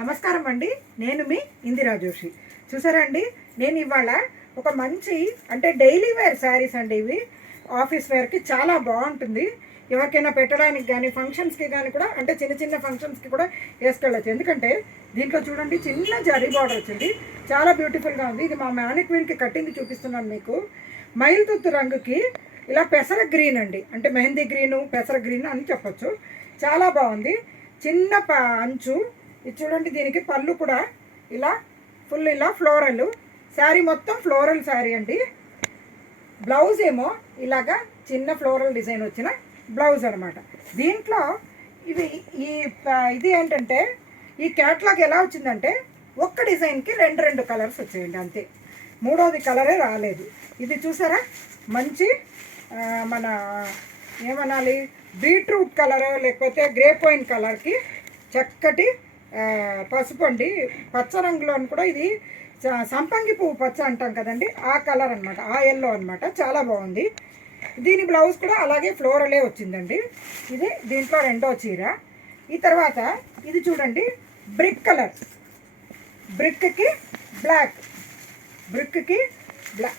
నమస్కారం అండి. నేను మీ ఇందిరా జోషి. చూసారా అండి, నేను ఇవాళ ఒక మంచి అంటే డైలీ వేర్ శారీస్ అండి. ఇవి ఆఫీస్ వేర్కి చాలా బాగుంటుంది. ఎవరికైనా పెట్టడానికి కానీ ఫంక్షన్స్కి కానీ కూడా అంటే చిన్న చిన్న ఫంక్షన్స్కి కూడా వేసుకెళ్ళచ్చు. ఎందుకంటే దీంట్లో చూడండి చిన్న జరీ బార్డర్ వచ్చింది, చాలా బ్యూటిఫుల్గా ఉంది. ఇది మా మ్యానిక్విన్కి కట్టింది చూపిస్తున్నాను మీకు. మైల్తుత్తు రంగుకి ఇలా పెసర గ్రీన్ అండి, అంటే మెహందీ గ్రీను పెసర గ్రీన్ అని చెప్పొచ్చు. చాలా బాగుంది. చిన్న అంచు ఇది చూడండి. దీనికి పళ్ళు కూడా ఇలా ఫుల్ ఇలా ఫ్లోరల్ శారీ, మొత్తం ఫ్లోరల్ శారీ అండి. బ్లౌజ్ ఏమో ఇలాగా చిన్న ఫ్లోరల్ డిజైన్ వచ్చిన బ్లౌజ్ అనమాట. దీంట్లో ఇది ఏంటంటే ఈ క్యాట్లాగ్ ఎలా వచ్చిందంటే ఒక్క డిజైన్కి రెండు కలర్స్ వచ్చాయండి, అంతే. మూడోది కలరే రాలేదు. ఇది చూసారా, మంచి మన ఏమనాలి బీట్రూట్ కలర్ లేకపోతే గ్రేప్ వైన్ కలర్కి చక్కటి పసుపు అండి, పచ్చ రంగులో కూడా. ఇది సంపంగి పువ్వు పచ్చ అంటాం కదండి, ఆ కలర్ అనమాట, ఆ ఎల్లో అనమాట. చాలా బాగుంది. దీని బ్లౌజ్ కూడా అలాగే ఫ్లోరలే వచ్చిందండి. ఇది దీంట్లో రెండో చీర. ఈ తర్వాత ఇది చూడండి, బ్రిక్ కలర్, బ్రిక్కి బ్లాక్, బ్రిక్కి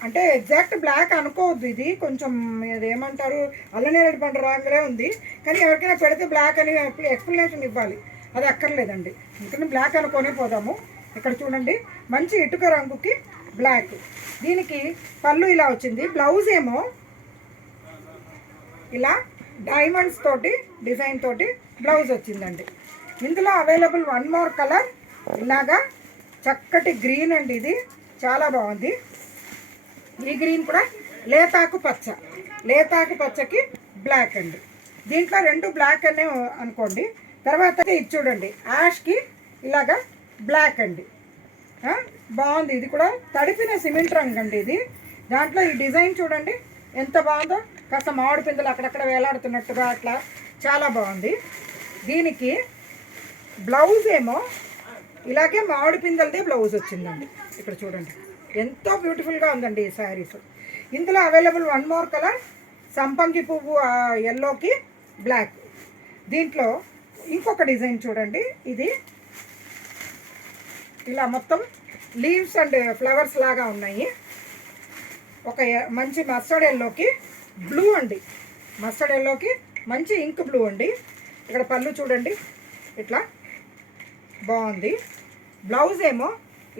అంటే ఎగ్జాక్ట్ బ్లాక్ అనుకోవద్దు. ఇది కొంచెం ఏమంటారు అల్లనేరేడు పంట రంగులే ఉంది, కానీ ఎవరికైనా పెడితే బ్లాక్ అని ఎక్స్ప్లెనేషన్ ఇవ్వాలి, అది అక్కర్లేదండి. ఎందుకంటే బ్లాక్ అనుకోనే పోదాము. ఇక్కడ చూడండి, మంచి ఇటుక రంగుకి బ్లాక్. దీనికి పళ్ళు ఇలా వచ్చింది. బ్లౌజ్ ఏమో ఇలా డైమండ్స్ తోటి డిజైన్ తోటి బ్లౌజ్ వచ్చిందండి. ఇందులో అవైలబుల్ వన్ మోర్ కలర్ ఇలాగా చక్కటి గ్రీన్ అండి. ఇది చాలా బాగుంది. ఈ గ్రీన్ కూడా లేతాకు పచ్చ, లేతాకు పచ్చకి బ్లాక్ అండి. దీంట్లో రెండు బ్లాక్ అనే అనుకోండి. తర్వాత ఇది చూడండి, యాష్కి ఇలాగా బ్లాక్ అండి, బాగుంది. ఇది కూడా తడిపిన సిమెంట్ రంగు అండి ఇది. దాంట్లో ఈ డిజైన్ చూడండి ఎంత బాగుందో, కాస్త మామిడి పిందెలు అక్కడక్కడ వేలాడుతున్నట్టుగా అట్లా చాలా బాగుంది. దీనికి బ్లౌజ్ ఏమో ఇలాగే మామిడి పిందెలదే బ్లౌజ్ వచ్చిందండి. ఇక్కడ చూడండి ఎంతో బ్యూటిఫుల్గా ఉందండి ఈ శారీస్. ఇందులో అవైలబుల్ వన్ మోర్ కలర్ సంపంగి పువ్వు ఎల్లోకి బ్లాక్. దీంట్లో ఇంకొక డిజైన్ చూడండి, ఇది ఇలా మొత్తం లీవ్స్ అండ్ ఫ్లవర్స్ లాగా ఉన్నాయి. ఒక మంచి మస్టర్డ్ ఎల్లోకి బ్లూ అండి, మస్టర్డ్ ఎల్లోకి మంచి ఇంక్ బ్లూ అండి. ఇక్కడ పళ్ళు చూడండి ఇట్లా బాగుంది. బ్లౌజ్ ఏమో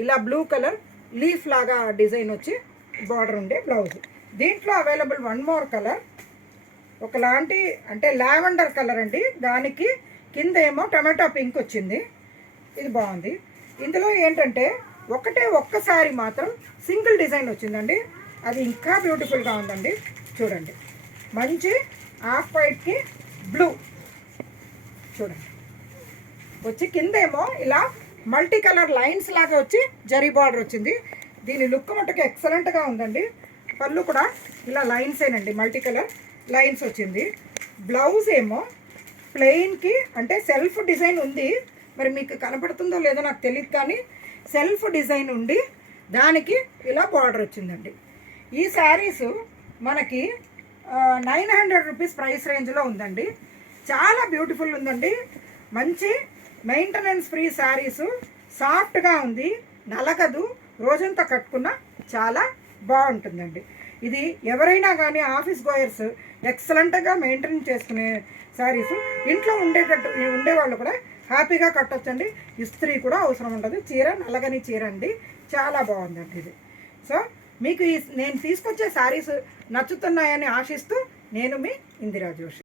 ఇలా బ్లూ కలర్ లీఫ్ లాగా డిజైన్ వచ్చి బార్డర్ ఉండే బ్లౌజ్. దీంట్లో అవైలబుల్ వన్ మోర్ కలర్ ఒకలాంటి అంటే లావెండర్ కలర్ అండి. దానికి కింద ఏమో టమాటో పింక్ వచ్చింది. ఇది బాగుంది. ఇందులో ఏంటంటే ఒక్కసారి మాత్రం సింగిల్ డిజైన్ వచ్చిందండి, అది ఇంకా బ్యూటిఫుల్గా ఉందండి. చూడండి, మంచి ఆఫ్ వైట్కి బ్లూ చూడండి వచ్చి, కింద ఏమో ఇలా మల్టీ కలర్ లైన్స్ లాగా వచ్చి జరీ బార్డర్ వచ్చింది. దీని లుక్ మటుకు ఎక్సలెంట్గా ఉందండి. పళ్ళు కూడా ఇలా లైన్సేనండి, మల్టీ కలర్ లైన్స్ వచ్చింది. బ్లౌజ్ ఏమో ప్లెయిన్కి అంటే సెల్ఫ్ డిజైన్ ఉంది, మరి మీకు కనపడుతుందో లేదో నాకు తెలియదు, కానీ సెల్ఫ్ డిజైన్ ఉండి దానికి ఇలా బార్డర్ వచ్చిందండి. ఈ శారీస్ మనకి 900 రూపీస్ ప్రైస్ రేంజ్లో ఉందండి. చాలా బ్యూటిఫుల్ ఉందండి. మంచి మెయింటెనెన్స్ ఫ్రీ శారీసు, సాఫ్ట్గా ఉంది, నలగదు, రోజంతా కట్టుకున్నా చాలా బాగుంటుందండి. ఇది ఎవరైనా కానీ ఆఫీస్ గోయర్స్ ఎక్సలెంట్గా మెయింటైన్ చేసుకునే శారీసు. ఇంట్లో ఉండేవాళ్ళు కూడా హ్యాపీగా కట్టొచ్చండి. ఇస్త్రీ కూడా అవసరం ఉండదు. చీర నల్లగని చీర అండి, చాలా బాగుందండి ఇది. సో మీకు నేను తీసుకొచ్చే శారీస్ నచ్చుతున్నాయని ఆశిస్తూ నేను మీ ఇందిరా జోషి.